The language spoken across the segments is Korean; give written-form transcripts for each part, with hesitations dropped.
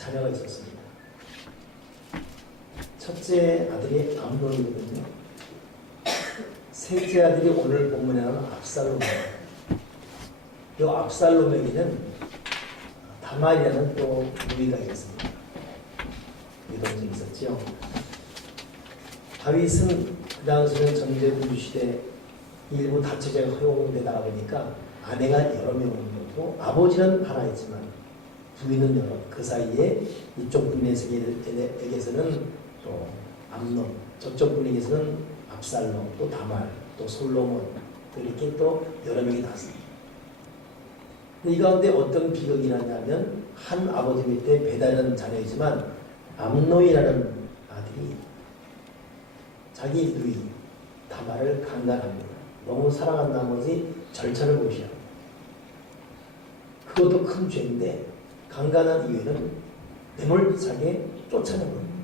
자녀가 있었습니다. 첫째 아들이 암논이거든요. 셋째 아들이 오늘 본문에 나오는 압살롬이에요. 이 압살롬에게는 다말이라는 또 누이가 있었습니다. 이 동생이 있었죠. 다윗은 그 당시는 전제군주 시대 일부 다처제가 허용되다가 보니까 아내가 여러 명이었고 아버지는 하나 있지만 부인은 여러. 그 사이에 이쪽 분에게서는 또 암논, 저쪽 분에게서는 압살롬, 또 다말, 또 솔로몬, 또 이렇게 또 여러 명이 났습니다. 이 가운데 어떤 비극이 났냐면 한 아버지 밑에 배달하는 자녀이지만 암논이라는 아들이 자기 누이 다말을 강간합니다. 너무 사랑한 나머지 절차를 무시합니다. 그것도 큰 죄인데 강간한 이유에는 매몰차게 쫓아낸 겁니다.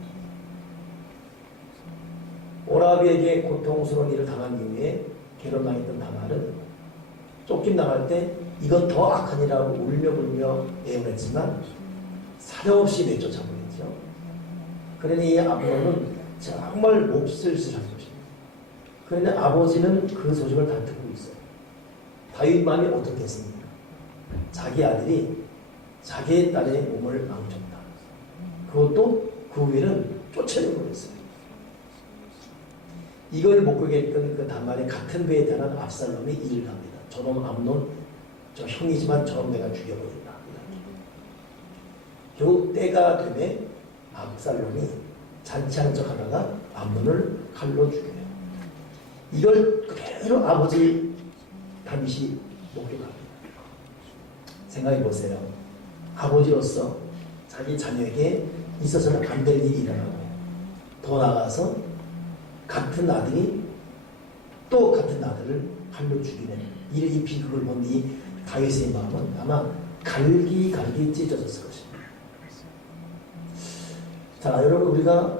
오라비에게 고통스러운 일을 당한 이후에 결혼당했던 다말은 쫓김당할 때 이건 더 악한 일이라고 울며불며 애원했지만 사정없이 내쫓아버렸죠. 그러니 이 암논은 정말 몹쓸 짓을 한 것입니다. 그런데 아버지는 그 소식을 다 듣고 있어요. 다윗 마음이 어떻겠습니까? 자기 아들이 자기의 딸의 몸을 망쳤다. 그것도 그 후에는 쫓아내버렸어요. 이걸 못 끄겠던 그 다말의 같은 배에 태어난 압살롬이 일을 합니다. 저놈 암논, 저 형이지만 저놈 내가 죽여버린다. 결국 때가 되매 압살롬이 잔치하는 척 하다가 암논을 칼로 죽여요. 이걸 그대로 아버지 다윗이 목격합니다. 생각해 보세요. 아버지로서 자기 자녀에게 있어서는 안 될 일이 일어나고 더 나아가서 같은 아들이 또 같은 아들을 칼로 죽이는 이 비극을 본 이 다윗의 마음은 아마 갈기갈기 찢어졌을 것입니다. 자, 여러분 우리가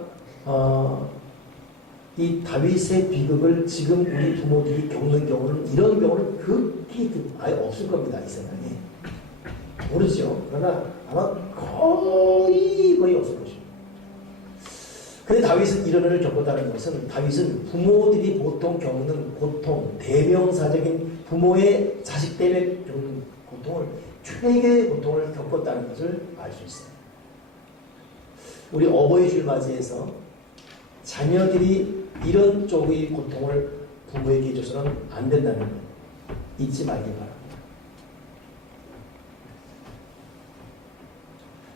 이 다윗의 비극을 지금 우리 부모들이 겪는 경우는 이런 경우는 극히 아예 없을 겁니다. 이 세상에. 모르죠. 그러나 아마 거의 없을 것입니다. 그런데 다윗은 이런 일을 겪었다는 것은 다윗은 부모들이 보통 겪는 고통, 대명사적인 부모의 자식 때문에 겪는 고통을 최대의 고통을 겪었다는 것을 알 수 있어요. 우리 어버이 주일 맞이해서 자녀들이 이런 쪽의 고통을 부모에게 줘서는 안 된다는 것 잊지 말기 바랍니다.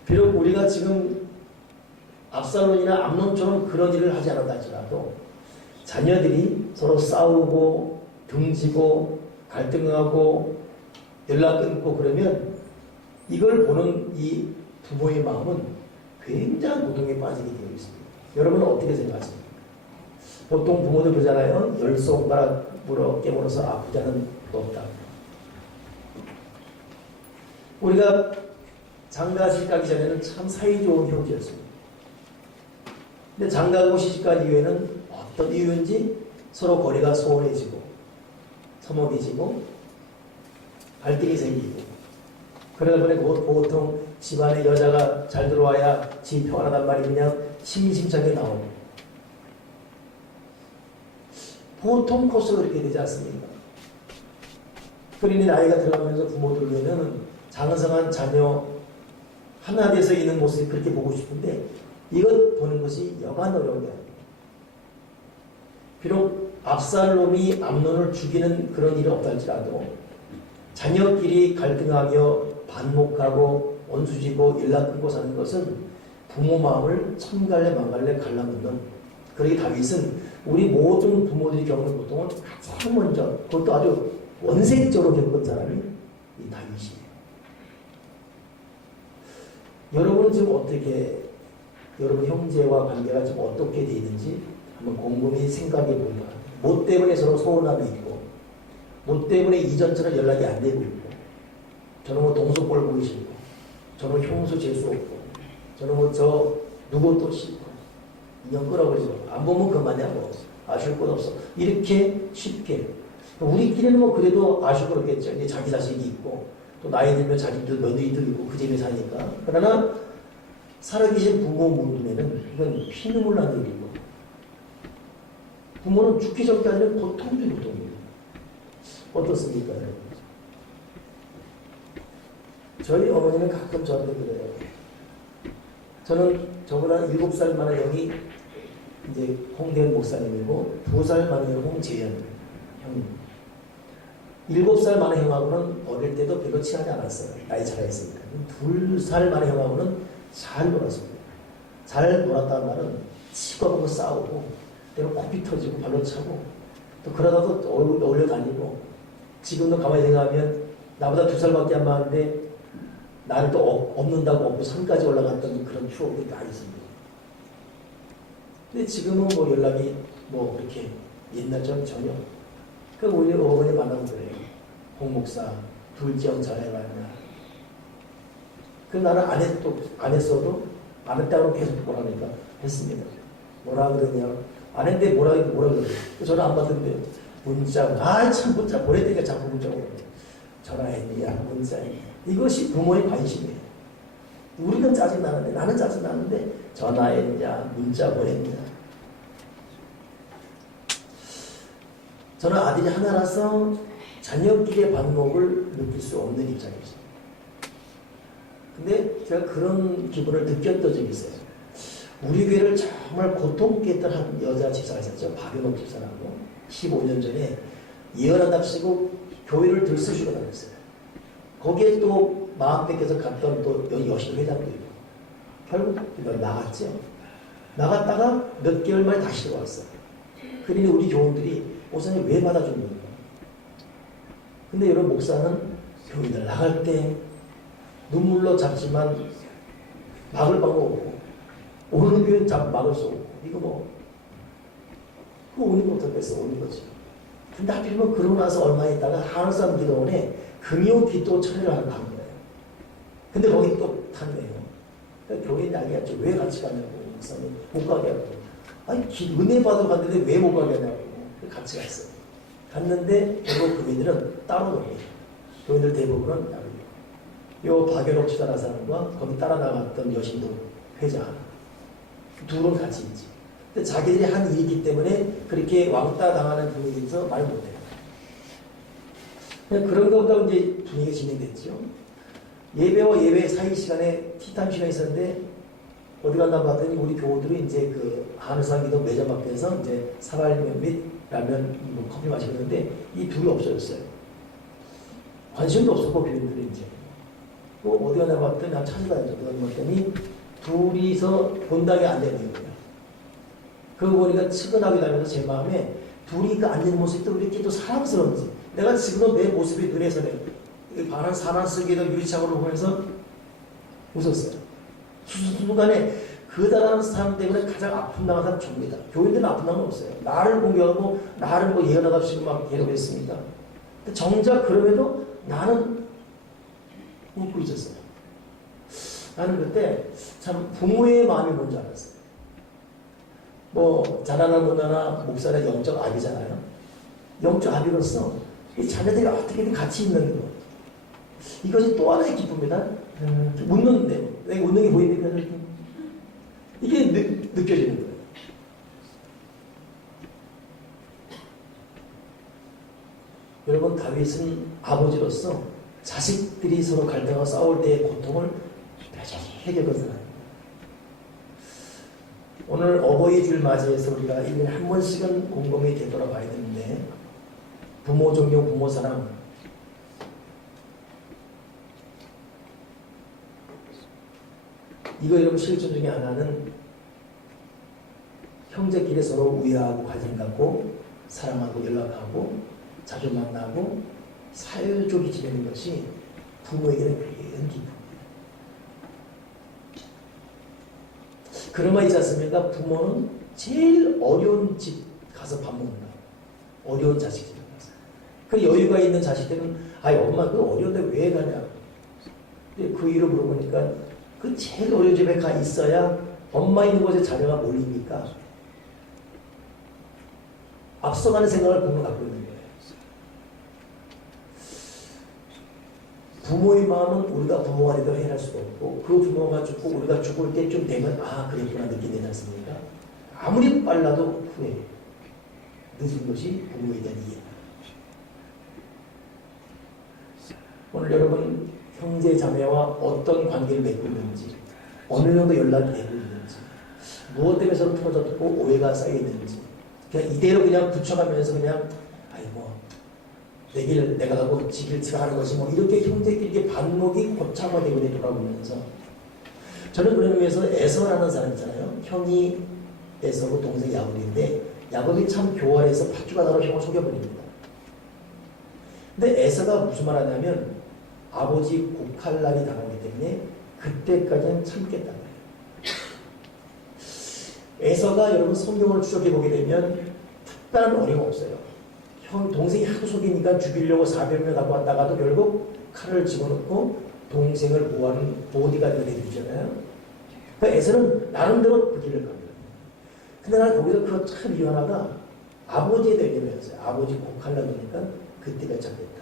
비록 우리가 지금 압살롬이나 암논처럼 그런 일을 하지 않았다 할지라도 자녀들이 서로 싸우고 등지고 갈등하고 연락 끊고 그러면 이걸 보는 이 부모의 마음은 굉장한 고통에 빠지게 되어 있습니다. 여러분은 어떻게 생각하십니까? 보통 부모들 그러잖아요. 열 손가락으로 깨물어서 아프지 않은 없다. 우리가 장가식 가기 전에는 참 사이좋은 형제였습니다. 근데 장가하고 시집간 이후에는 어떤 이유인지 서로 거리가 소원해지고 서먹해지고 갈등이 생기고 그러다 보니 보통 집안에 여자가 잘 들어와야 집이 평안하단 말이 그냥 심심찮게 나오고 보통 코스가 그렇게 되지 않습니까? 그러니 나이가 들어가면서 부모들 외에는 장성한 자녀 하나 돼서 있는 모습이 그렇게 보고 싶은데 이것 보는 것이 여간 어려운 게 아닙니다. 비록 압살롬이 암논을 죽이는 그런 일이 없다 할지라도 자녀끼리 갈등하며 반목하고 원수지고 연락 끊고 사는 것은 부모 마음을 천갈래 만갈래 갈라놓는 그러기 다윗은 우리 모든 부모들이 겪는 고통을 가장 먼저 그것도 아주 원색적으로 겪은 사람이 이 다윗이에요. 여러분은 지금 어떻게 여러분 형제와 관계가 지금 어떻게 되어 있는지 한번 곰곰이 생각해 보기 바랍니다. 뭐 때문에 서로 소원함이 있고 뭐 때문에 이전처럼 연락이 안 되고 있고 저는 뭐 동서볼 보기 싫고 저는 형수 재수 없고 저는 뭐 저 누구 또 싫고 인연 끌어버리고 안 보면 그만이야 뭐 아쉬울 것 없어 이렇게 쉽게 우리끼리는 뭐 그래도 아쉬울 거겠죠. 이제 자기 자식이 있고 또 나이 들면 자기들 며느리들 있고 그 집에 사니까. 그러나 살아계신 부모 눈에는 이건 피눈물 나는 일이고, 부모는 죽기 전까지는 고통이 고통입니다. 어떻습니까? 저희 어머니는 가끔 저한테 그래요. 저는 저보다 7살 많은 형이 이제 홍대현 목사님이고 2살 많은 형 홍재현 형님. 7살 많은 형하고는 어릴 때도 별로 친하지 않았어요. 나이 차가 있으니까. 2살 많은 형하고는 잘 놀았습니다. 잘 놀았다는 말은 치고하고 싸우고 때로 코피 터지고 발로 차고 또 그러다도 어울려 다니고, 지금도 가만히 생각하면 나보다 2살밖에 안 많은데 나를 또 업는다고 업고 산까지 올라갔던 그런 추억이 다 있습니다. 근데 지금은 뭐 연락이 뭐 그렇게 옛날처럼 전혀. 그러니까 오히려 어머니 만나면 그래요. 홍 목사, 둘째 형 잘해봤냐. 그 나는 안 했어도 안 했다고 계속 뭐라니까 했습니다. 뭐라 그러냐. 안 했는데 뭐라 그러냐. 전화 안 받던데 문자, 참 문자 보냈다니까 자꾸 문자 오고. 전화했냐, 문자했냐. 이것이 부모의 관심이에요. 우리는 짜증나는데, 나는 짜증나는데 전화했냐, 문자 보냈냐. 저는 아들이 하나라서 자녀끼리의 반목을 느낄 수 없는 입장이죠. 근데 제가 그런 기분을 느꼈던 적이 있어요. 우리 교회를 정말 고통있게 했던 한 여자 집사가 있었죠. 박연옥 집사라고. 15년 전에 예언한답시고 교회를 들쑤시고 다녔어요. 거기에 또 마음 뺏겨서 갔던 또 여신 회장도 있고. 결국 나갔죠. 나갔다가 몇 개월 만에 다시 들어왔어요. 그러니 우리 교원들이 목사님 왜 받아준 건가? 근데 여러분, 목사는 교인들 나갈 때 눈물로 잡지만 막을 방법 없고, 오는 교인 막을 수 없고, 이거 뭐 그거 오는 거 어떻겠어? 오는 거지. 근데 하필이면 그러고 나서 얼마 있다가 한울산 기도원에 금요 기도 철회를 한 거예요. 근데 거기 또 탄대요. 그러니까 교회 이야기했죠. 왜 같이 가냐고. 목사님 못 가게 하고. 아니 은혜 받으러 갔는데 왜 못 가게 하냐고. 같이 갔어요. 갔는데 결국 교인들은 따로 놀래요. 교인들 대부분은 나가요. 요 박연옥 집사라는 사람과 거기 따라 나갔던 여신도 회장 둘은 같이 있지. 근데 자기들이 한 일이기 때문에 그렇게 왕따 당하는 분위기에서 말 못해요. 그런 것보다 이제 분위기가 진행됐죠. 예배와 예배 사이 시간에 티타임 시간이 있었는데 어디 갔나 봤더니 우리 교우들이 이제 그 한우산 기도 매점 앞에서 이제 사발면 및 라면 뭐 커피 마시고 있는데 이 둘이 없어졌어요. 관심도 없었고 교인들이 이제 뭐 어디 갔나 봤더니 난 찾아다녔죠. 봤더니 둘이서 본당에 앉아있는 거예요. 그거 보니까 측은하게 다니면서 제 마음에 둘이 그 앉는 모습이 또 이렇게 또 사랑스러운지, 내가 지금도 내 모습이 눈에서 바람 사람 쓰기도 유리창으로 보면서 웃었어요. 순간에 그 다른 사람 때문에 가장 아픔 당한 사람 접니다. 교인들은 아픔 당한 건 없어요. 나를 공격하고 나를 뭐 예언하답시고 막 괴롭혔습니다. 근데 정작 그럼에도 나는 웃고 있었어요. 나는 그때 참 부모의 마음이 뭔지 알았어요. 뭐 자라나 못하나 목사는 영적 아비잖아요. 영적 아비로서 이 자녀들이 어떻게든 같이 있는 거, 이것이 또 하나의 기쁨이다. 웃는데 내가 웃는 게 보이니까 이게 느껴지는 거예요. 여러분, 다윗은 아버지로서 자식들이 서로 갈등하고 싸울 때의 고통을 해결한 사람입니다. 오늘 어버이 줄 맞이해서 우리가 1년에 한 번씩은 곰곰이 되돌아봐야 되는데, 부모 존경, 부모 사랑, 이거 여러분 실천 중에 하나는 형제끼리 서로 우애하고 관심 갖고 사랑하고 연락하고 자주 만나고 사유적이 지내는 것이 부모에게는 큰 기쁨입니다. 그런 말 있지 않습니까? 부모는 제일 어려운 집 가서 밥 먹는다. 어려운 자식 집에 가서. 그 여유가 있는 자식들은 아이 엄마 그 어려운데 왜 가냐. 근데 그 이유를 물어보니까 그 제일 어려운 집에 가 있어야 엄마 있는 곳에 자녀가 몰리니까 앞서가는 생각을 부모가 갖고 있는 거예요. 부모의 마음은 우리가 부모가 되도록 해할 수도 없고 그 부모가 죽고 우리가 죽을 때쯤 되면 아 그랬구나 느끼지 않습니까? 아무리 빨라도 후회. 늦은 것이 부모에 대한 이해. 오늘 여러분 형제 자매와 어떤 관계를 맺고 있는지 어느 정도 연락이 되고 있는지 무엇 때문에 서로 틀어졌고 오해가 쌓여 있는지 그냥 이대로 그냥 붙여가면서 그냥 아이고 내 길 내가 가고 지 길 지가 하는 것이 뭐 이렇게 형제끼리 반목이 고착화되고 돌아오면서 저는 그런 의미에서 에서라는 사람 있잖아요. 형이 에서고 동생이 야곱인데 야곱이 참 교활해서 팥죽하다가 형을 속여버립니다. 근데 에서가 무슨 말 하냐면 아버지 고칼날이 당하기 때문에 그때까지는 참겠다. 에서가 여러분 성경을 추적해 보게 되면 특별한 어려움 없어요. 형 동생이 하도 속이니까 죽이려고 400명 갖고 왔다가도 결국 칼을 집어넣고 동생을 보호하는 보디가드가 되잖아요. 그러니까 에서는 나름대로 그 길을 갑니다. 근데 나는 거기서 그 참 이유하나가 아버지에 대한 얘기였어요. 아버지 고칼날이니까 그때가 참겠다.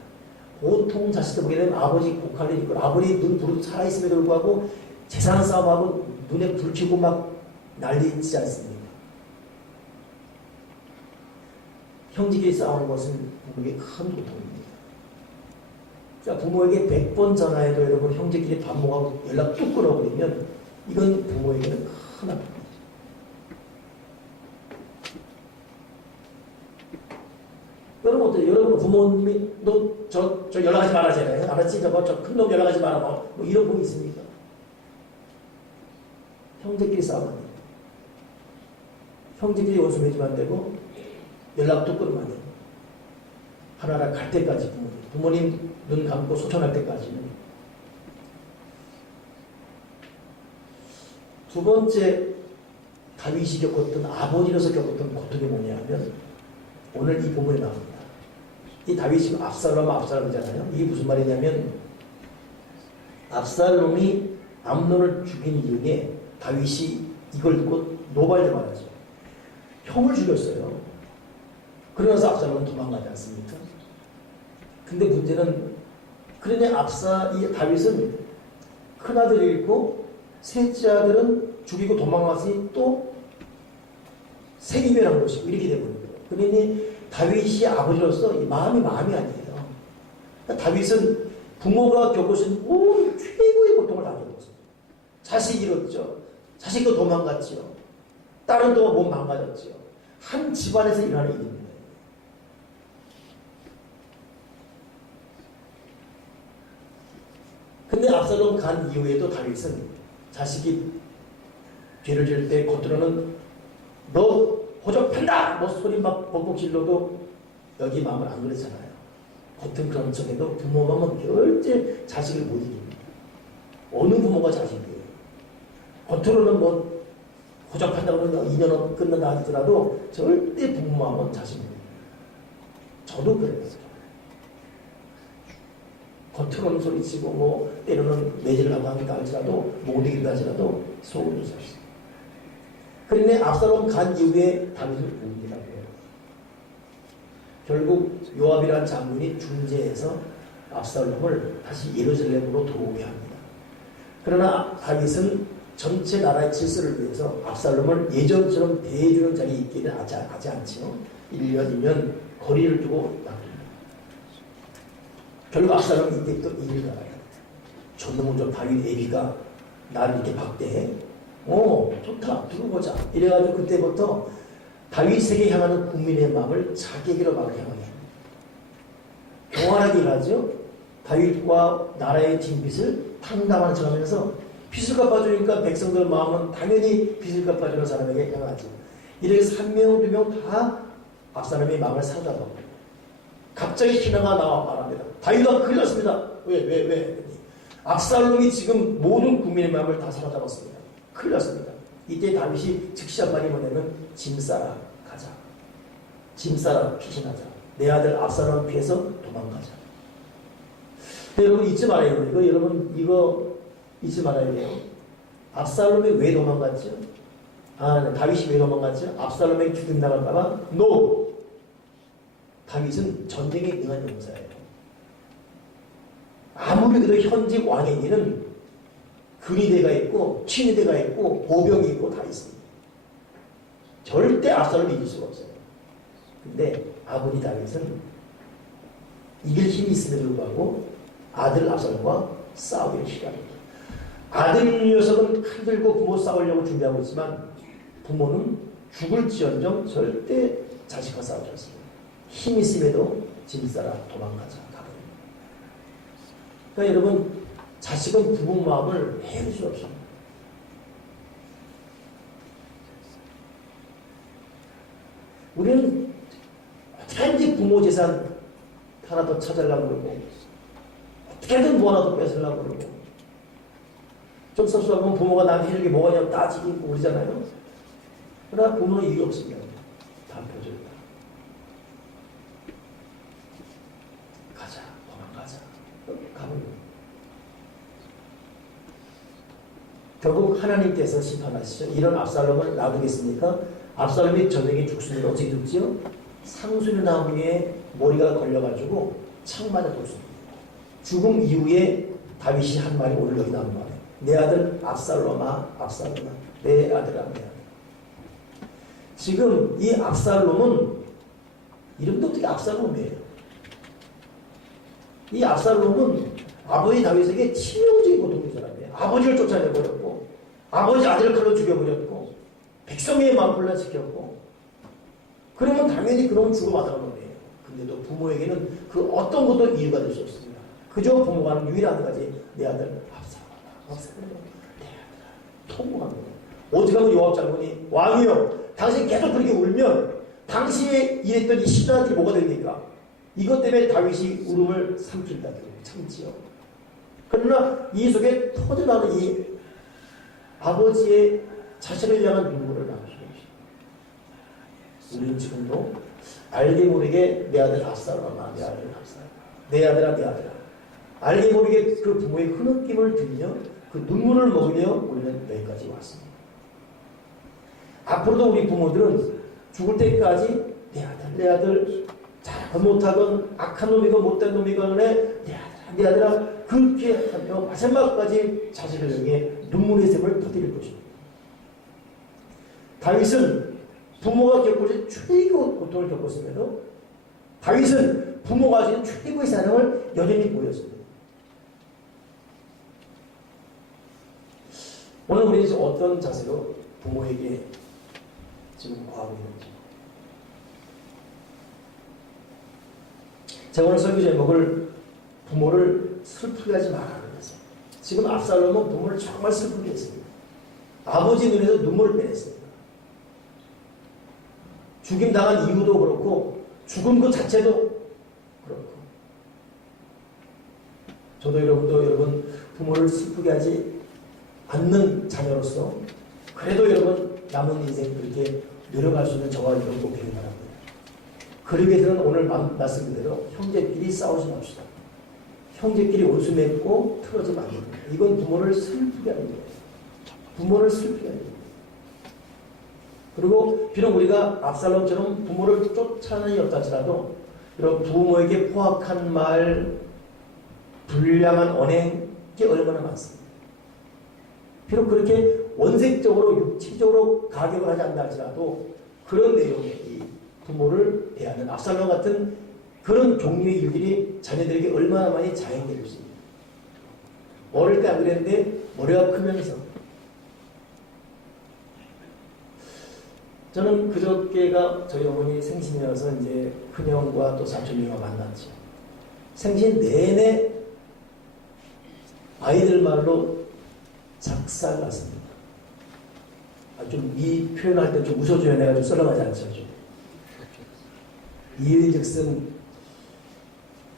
보통 자식들 보게 되면 아버지 고칼이 있고 아버지 눈 부르고 살아있음에도 불구하고 재산 싸움하고 눈에 불 켜고 막 난리지 않습니까? 형제끼리 싸우는 것은 부모에게 큰 고통입니다. 그러니까 부모에게 100번 전화해도 여러분 형제끼리 반목하고 연락 뚝 끊어버리면 이건 부모에게는 큰 아픔입니다. 여러분 어때요? 여러분 부모님이 너 저 연락하지 말아잖아요. 알았지? 저 큰 놈 연락하지 마라. 뭐 이런 분이 있습니까? 형제끼리 싸우면 안 돼요. 형제끼리 원수 맺으면 안 되고 연락도 끊으면 안 돼요. 하나라 갈 때까지 부모님 눈 감고 소천할 때까지는. 두 번째 다윗이 겪었던 아버지로서 겪었던 고통이 뭐냐 하면 오늘 이 본문에 나옵니다. 이 다윗이 압살롬이잖아요. 이게 무슨 말이냐면 압살롬이 암논을 죽인 이후에 다윗이 이걸 듣고 노발대발하죠. 형을 죽였어요. 그러면서 압살롬은 도망가지 않습니까? 근데 문제는 그러냐 이 다윗은 큰아들이 있고 셋째 아들은 죽이고 도망갔으니 또 세기별한 것이고 이렇게 되버린 거예요. 그러니 다윗이 아버지로서 이 마음이 아니에요. 그러니까 다윗은 부모가 겪으신 온 최고의 고통을 다 겪었어요. 자식 잃었죠. 자식도 도망갔죠. 딸은 또 몸 망가졌죠. 한 집안에서 일어나는 일입니다. 근데 압살롬 간 이후에도 다윗은 자식이 죄를 지을 때 겉으로는 너 호접한다! 뭐 소리 막 벅벅 질러도 여기 마음을 안 그랬잖아요. 겉은 그런 척해도 부모 마음은 절대 자식을 못 이깁니다. 어느 부모가 자식이에요. 겉으로는 뭐 호접한다고 그러면 2년 끝난다 하더라도 절대 부모 마음은 자식을 못 이깁니다. 저도 그래요. 겉으로는 소리치고 뭐 때로는 매질을 하고 한다 할지라도 못 이긴다 할지라도 속으로 자식. 그런데 압살롬 간 이후에 다윗을 옮기라고 해요. 결국 요압이라는 장군이 중재해서 압살롬을 다시 예루살렘으로 들어오게 합니다. 그러나 다윗은 전체 나라의 질서를 위해서 압살롬을 예전처럼 대해주는 자리에 있기는 하지 않지요. 1년, 2년 거리를 두고 놔둡니다. 결국 압살롬이 이때부터 일을 나가요. 저놈은 저 다윗 애비가 나를 이렇게 박대해. 좋다. 두고 보자. 이래가지고 그때부터 다윗에게 향하는 국민의 마음을 자기에게로 막 향하게 합니다. 교활하게 일하죠. 다윗과 나라의 진빚을 탕감하는 척하면서 빚을 갚아주니까 백성들 마음은 당연히 빚을 갚아주는 사람에게 향하죠. 이렇게 3명, 2명 다 압살롬의 마음을 사로잡았고 갑자기 신하가 나와 말합니다. 다윗아 큰일 났습니다. 왜? 압살롬이 지금 모든 국민의 마음을 다 사로잡았습니다. 큰일 났습니다. 이때 다윗이 즉시 한 말이 뭐냐면 짐 싸라 가자. 짐 싸라 피신하자. 내 아들 압살롬 피해서 도망가자. 근데 여러분 잊지 말아요. 이거 잊지 말아야 돼요. 압살롬이 왜 도망갔죠? 다윗이 왜 도망갔죠? 압살롬이 죽임당할까봐? No! 다윗은 전쟁에 능한 용사예요. 아무리 그래도 현직 왕에게는 근위대가 있고 친위대가 있고 보병이 있고 다 있습니다. 절대 압살롬을 이길 수가 없어요. 근데 아버지 다윗은 이길 힘이 있음에도 불구하고 아들 압살롬과 싸우기를 싫어합니다. 아들 녀석은 칼 들고 부모 싸우려고 준비하고 있지만 부모는 죽을지언정 절대 자식과 싸우지 않습니다. 힘 있음에도 짐싸라 도망가자 가버립니다. 그러니까 여러분, 자식은 부모 마음을 헤아릴 수 없습니다. 우리는 어떻게든지 부모 재산 하나 더 찾으려고 그러고 어떻게든 뭐 하나 더 뺏으려고 그러고 좀 섭섭하면 부모가 나한테 해줄 게 뭐가 있냐고 따지고 그러잖아요. 그러나 부모는 일이 없습니다. 다 펴줘있다. 가자, 도망가자. 가버려요. 결국 하나님께서 심판하시죠. 이런 압살롬을 놔두겠습니까? 압살롬이 저녁에 죽습니다. 어떻게 죽지요? 상수리 나무에 머리가 걸려가지고 창 맞아 죽습니다. 죽음 이후에 다윗이 한 말이 오늘 여기 나온 말이에요. 내 아들 압살롬아, 압살롬아, 내 아들아, 내 아들. 지금 이 압살롬은 이름도 어떻게 압살롬이에요? 이 압살롬은 아버지 다윗에게 치명적인 고통인 사람이에요. 아버지를 쫓아내버렸고 아버지 아들을 칼로 죽여버렸고 백성의 마음 혼란시켰고 그러면 당연히 그런 죽어마다는 놈이에요. 근데도 부모에게는 그 어떤 것도 이유가 될 수 없습니다. 그저 부모가 하는 유일한 한 가지 내 아들 압살롬아, 압살롬아, 내 아들아 통곡합니다. 어떻게 하면 요압 장군이 왕이요 당신이 계속 그렇게 울면 당신이 일했던 이 신하들이 뭐가 됩니까? 이것 때문에 다윗이 울음을 삼킨다. 참지요. 그러나 이 속에 터져나오는 이 아버지의 자신을 향한 눈물을 나누시는 것입니다. 우리는 지금도 알게 모르게 내 아들 압살롬아, 내 아들 압살롬아, 내 아들아, 내 아들아. 알게 모르게 그 부모의 흐느낌을 들으며 그 눈물을 먹으며 우리는 여기까지 왔습니다. 앞으로도 우리 부모들은 죽을 때까지 내 아들 잘 못하건 악한 놈이건 못된 놈이건 내 아들아 그렇게 하며 마지막까지 자식을 향해 눈물의 샘을 터뜨릴 것입니다. 다윗은 부모가 겪을 최고 고통을 겪었음에도 다윗은 부모가 가진 최고의 사랑을 여전히 보였습니다. 오늘 우리 어떤 자세로 부모에게 지금 구하고 있는지. 제가 오늘 설교 제목을 부모를 슬프게 하지 말라는 거죠. 지금 압살롬은 부모를 정말 슬프게 했습니다. 아버지 눈에서 눈물을 빼냈습니다. 죽임당한 이유도 그렇고 죽음 그 자체도 그렇고 저도 여러분 부모를 슬프게 하지 않는 자녀로서 그래도 여러분 남은 인생 그렇게 노력할 수 있는 저와 여러분 꼭 되길 바랍니다. 그러기 위해서는 오늘 말씀 그대로 형제끼리 싸우지 맙시다. 형제끼리 온수 맺고 틀어지면 안 됩니다. 이건 부모를 슬프게 하는 거예요. 부모를 슬프게 하는 거예요. 그리고 비록 우리가 압살롬처럼 부모를 쫓아내는 일 없다 할지라도 이런 부모에게 포악한 말, 불량한 언행 게 얼마나 많습니다. 비록 그렇게 원색적으로 육체적으로 가격을 하지 않는다 할지라도 그런 내용의 이 부모를 대하는 압살롬 같은 그런 종류의 일들이 자녀들에게 얼마나 많이 자행될 수 있습니다. 어릴 때 안 그랬는데 머리가 크면서 저는 그저께가 저희 어머니 생신이어서 이제 큰형과 또 사촌형과 만났죠. 생신 내내 아이들 말로 작살났습니다. 좀 이 표현할 때 좀 웃어줘야 내가 좀 썰렁하지 않죠. 이의즉슨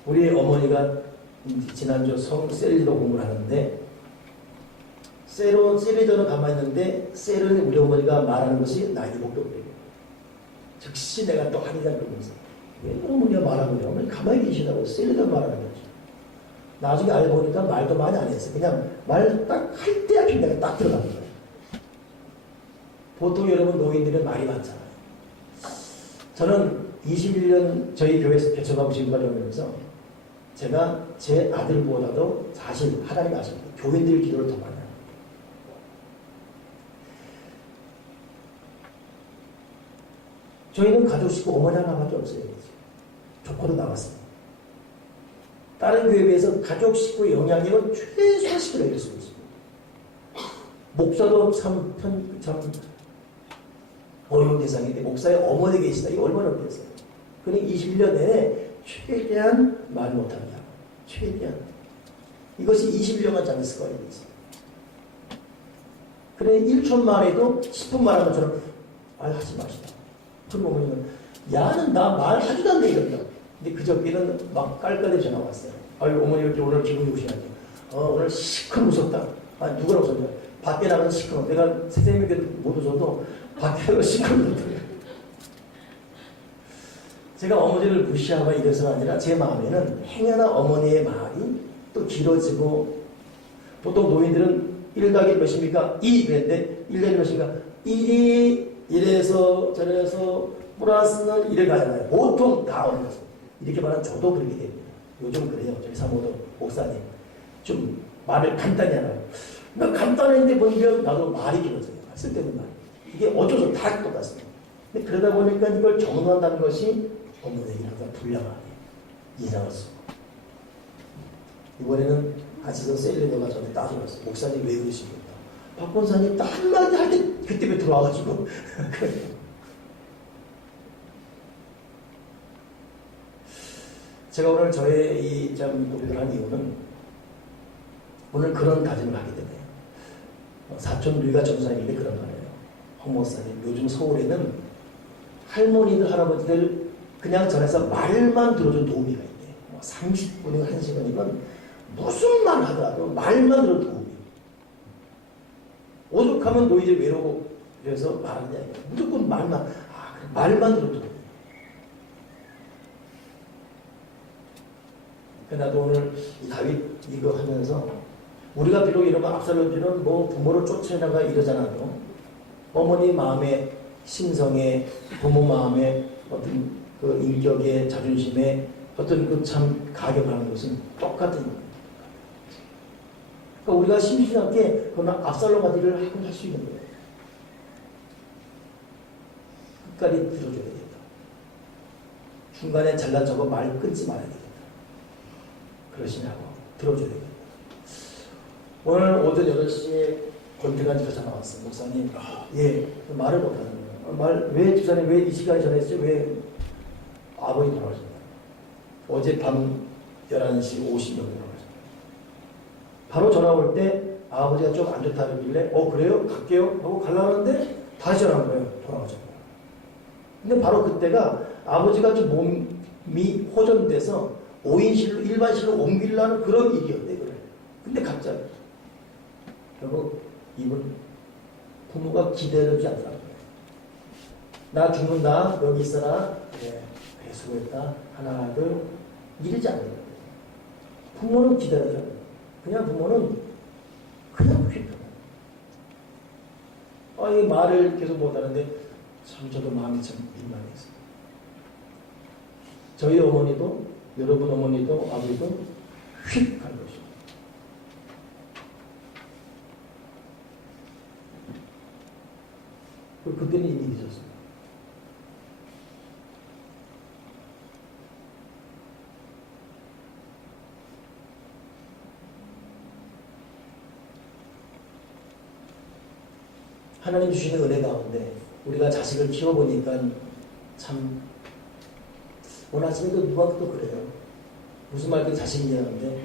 우리 어머니가 지난주 셀리더 공부를 하는데 셀리더는 가만히 있는데 셀은 우리 어머니가 말하는 것이 나에게 목격돼요. 즉시 내가 또 한이자 그러면서 왜 어머니가 말하는 거야? 어머니 가만히 계시다고 셀리더 말하는 거죠. 나중에 알고 보니까 말도 많이 안 했어요. 그냥 말 딱 할 때 앞에 내가 딱 들어가는 거예요. 보통 여러분 노인들은 말이 많잖아요. 저는 21년 저희 교회에서 개척하고 지금까지 오면서 제가 제 아들보다도 사실 하나님 아십니다. 교인들 기도를 더 많이 합니다. 저희는 가족 식구 어머니 하나밖에 없어요. 조커도 나왔습니다. 다른 교회에 비해서 가족 식구 영향력은 최소화시키려 이럴 수 있습니다. 목사도 참 어려운 대상인데 목사의 어머니 계시다. 이거 얼마나 어렵겠어요. 그러니 21년 내내 최대한 말 못하게 하고 최대한 이것이 21년간 장했을 거예요. 그래 1초 말에도 10분 말하는 것처럼 하지 마시다. 그럼 어머니는 야는 나 말하지도 않네 이런다. 근데 그저께는 막 깔깔이 전화 왔어요. 아유 어머니 이렇게 오늘 기분이 좋으시나요? 오늘 시큰 웃었다. 누가 웃었냐? 밖에 나가서 시큰. 내가 선생님에게 못 웃어도 밖에 나가서 시큰 웃었다. 제가 어머니를 무시하거나 이래서가 아니라 제 마음에는 행여나 어머니의 말이 또 길어지고 보통 노인들은 1 더하기 몇입니까? 2 그랬는데 1 더하기 몇입니까? 1이 이래서 저래서 플러스는 이래 가잖아요. 보통 다 어려워서 이렇게 말하면 저도 그렇게 됩니다. 요즘 그래요. 저희 사모도 목사님 좀 말을 간단히 하나요. 나 간단한데 보면 나도 말이 길어져요. 쓸데없는 말. 이게 어쩌서 다 똑같습니다. 근데 그러다 보니까 이걸 정리한다는 것이 어머니에게 항상 불량하게 인상을 쓰고 이번에는 같이서 셀리더가 저한테 따져왔어요. 목사님 왜 그러십니까? 박 권사님 딱 한마디 할 때 그때 들어와가지고 제가 오늘 저의 이 고백을 한 이유는 오늘 그런 다짐을 하게 되네요. 사촌 누이가 전사님인데 그런 말이에요. 홍 목사님 요즘 서울에는 할머니들 할아버지들 그냥 전에서 말만 들어준 도우미가 있대요. 30분이고 1시간이면 무슨 말 하더라도 말만 들어도 도우미. 오죽하면 노이들 외로고 그래서 말하냐 무조건 말만 들어도 도우미. 나도 오늘 이 다윗 이거 하면서 우리가 비록 이러면 압살롬처럼 부모를 쫓아내다가 이러잖아도 어머니 마음의 심성에 부모 마음에 어떤 그 인격의 자존심에 어떤 그 참 가격하는 것은 똑같은 거예요. 그러니까 우리가 심심하게 그러나 압살롬 같은 일을 하고 할 수 있는 거예요. 끝까지 들어줘야 되겠다. 중간에 잘난 척하고 말 끊지 말아야 되겠다. 그러시냐고 들어줘야 되겠다. 오늘 오전 8시에 권태관지가 전화 왔어요. 목사님, 말을 못하는 거예요. 왜 집사님 왜 이 시간에 전화했죠? 왜 아버지 돌아가셨나요? 어젯밤 11시 50분 돌아가셨나요? 바로 전화 올 때 아버지가 좀 안 좋다 그러길래 그래요? 갈게요? 하고 가려는데 다시 전화 온 거예요. 돌아가셨나요? 근데 바로 그때가 아버지가 좀 몸이 호전돼서 5인실로 일반실로 옮기려는 그런 일이었대. 그래. 근데 갑자기 결국 이분 부모가 기다려주지 않더라고요. 나 죽는다. 여기 있어라. 그래 수고했다. 하나 둘 이러지 않는 거예요. 부모는 기다려줘요. 그냥 부모는 그냥 휙. 이 말을 계속 못하는데 참 저도 마음이 참 민망했어요. 저희 어머니도 여러분 어머니도 아버지도 휙 간 것이죠. 그때는 이미 늦었어요. 하나님 주시는 은혜 가운데 우리가 자식을 키워보니까 참 오늘 아침에도 누가 또 그래요. 무슨 말인지 자식이 얘기하는데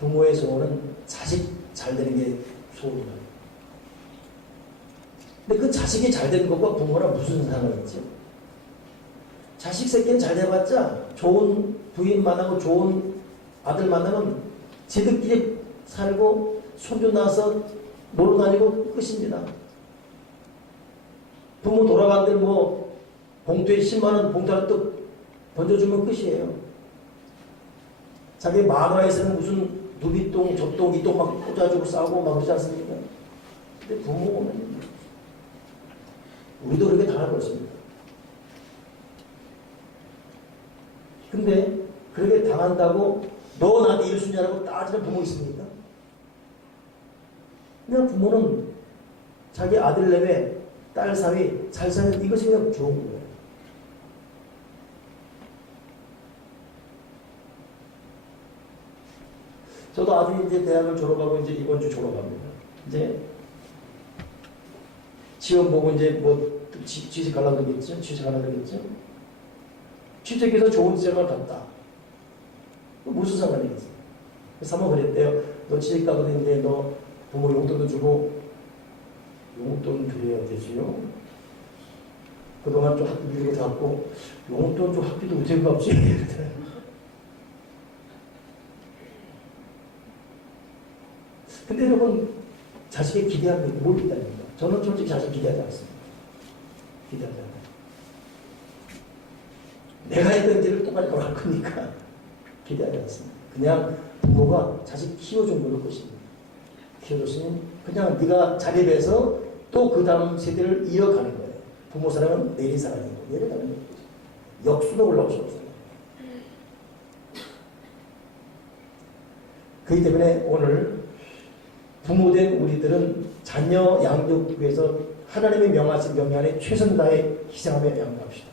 부모의 소원은 자식 잘 되는 게 소원이에요. 근데 그 자식이 잘 되는 것과 부모랑 무슨 상관이 있죠? 자식 새끼는 잘 돼봤자 좋은 부인 만나고 좋은 아들 만나면 지들끼리 살고 손주 낳아서 놀러 다니고 끝입니다. 부모 돌아간데 봉투에 10만원 봉투 하나 또 던져주면 끝이에요. 자기 만화에서는 무슨 누비똥, 젖똥, 이똥 막 꽂아주고 싸우고 막 그러지 않습니까? 근데 부모는 우리도 그렇게 당할 것입니다. 근데 그렇게 당한다고 너 나한테 1순위라고 따지는 부모 있습니까? 그냥 부모는 자기 아들 내외, 딸 사위 잘 사는 이것이 그냥 좋은 거예요. 저도 아들이 이제 대학을 졸업하고 이제 이번 주 졸업합니다. 이제 시험 보고 이제 뭐 취직하려고 그러겠죠? 취직하려고 그러겠죠? 취직해서 좋은 생활을 갔다. 무슨 상관이겠어요? 사모 그랬대요. 너 취직 가거든요. 너 부모 용돈도 주고 용돈 드려야 되지요. 그동안 좀 학비 비리고 잡고 용돈 좀 학비도 어떻게 갚지? 근데 여러분 자식의 기대하는 뭘 기대합니까? 저는 솔직히 자식 기대하지 않습니다. 기대하지 않아요. 내가 했던 일을 똑같이 돌아갈 거니까 기대하지 않습니다. 그냥 부모가 자식 키워준 걸로 것입니다. 키워줬으니 그냥 네가 자립해서 또 그 다음 세대를 이어가는 거예요. 부모 사랑은 내리사랑이고 내려가는 거예요. 역수도 올라올 수 없어요. 그렇기 때문에 오늘 부모된 우리들은 자녀 양육 위해서 하나님의 명하신 명령 안에 최선 다해 희생하며 양육합시다.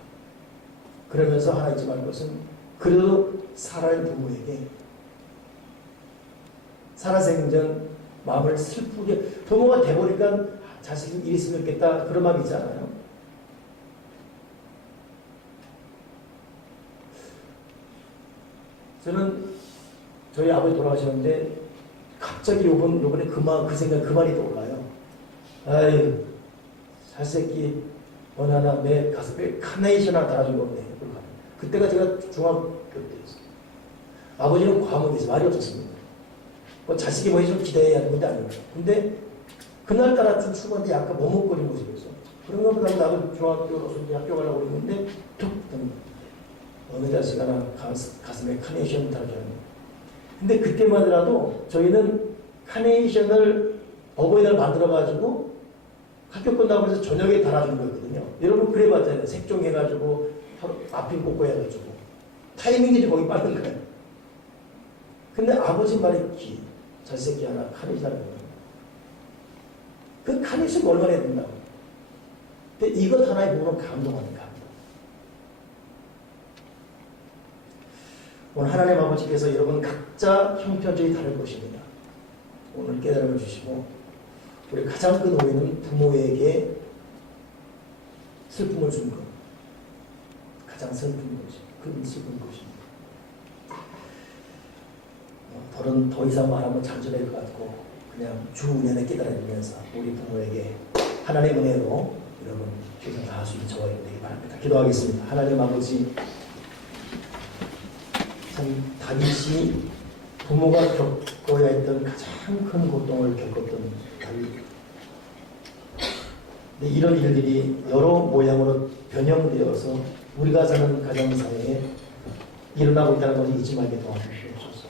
그러면서 하나 잊지 말 것은 그래도 살아있는 부모에게 살아생전 마음을 슬프게 부모가 돼버리니까 자식이 이랬으면 좋겠다 그런 마음이 있잖아요. 저는 저희 아버지 돌아가셨는데 갑자기 요번에 그 생각 그 말이 떠올라요. 아유 살새끼 어느 하나 내 가슴에 카네이션 하나 달아준 거 없네. 그때가 제가 중학교 때였어요. 아버지는 과묵해서 말이 없었습니다. 뭐 자식이 뭐 좀 기대해야 하는 건데 아니에요. 근데 그날따라 좀 추구한데 약간 머뭇거리는 모습이었어. 그런가 보다 나도 중학교로서 이제 학교 가려고 그랬는데 툭 어느 자식 하나 가슴에 카네이션 달아줬는데 근데 그때만 하더라도 저희는 카네이션을 어버이날 만들어가지고 학교 끝나고 해서 저녁에 달아준 거였거든요. 여러분 그래봤잖아요. 색종해가지고 앞핀 꽂고 해가지고 타이밍이 거기 빠른 거예요. 근데 아버지 말이 기 잘새끼 하나 카네이션 하는 거예요. 그 카네이션 얼마나 해야 된다고. 근데 이것 하나에 보면 감동하는 감동. 오늘 하나님 아버지께서 여러분 각자 형편적이 다를 것입니다. 오늘 깨달음을 주시고 우리 가장 큰 오해는 부모에게 슬픔을 준 것. 가장 슬픈 것이 큰 슬픈 것입니다. 더 이상 말하면 잔소리할 것 같고 그냥 주 은혜에 깨달아지면서 우리 부모에게 하나님의 은혜로 여러분 최선 다할 수 있는 저와 되기 바랍니다. 기도하겠습니다. 하나님 아버지 참 다윗이 부모가 겪어야 했던 가장 큰 고통을 겪었던 다윗. 근데 이런 일들이 여러 모양으로 변형되어서 우리가 사는 가정사회에 일어나고 있다는 것을 잊지 말게 도와주시옵소서.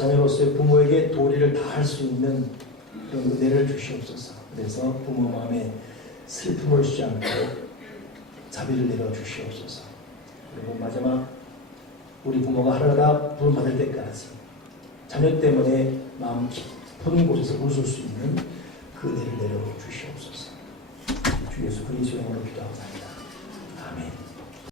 자녀로서의 부모에게 도리를 다할 수 있는 그런 은혜를 주시옵소서. 그래서 부모 마음에 슬픔을 주지 않고 자비를 내려 주시옵소서. 그리고 마지막 우리 부모가 하나하나 부름받을 때까지 자녀 때문에 마음 깊은 곳에서 웃을 수 있는 그 은혜를 내려 주시옵소서. 주 예수 그리스도의 이름으로 기도합니다. 아멘.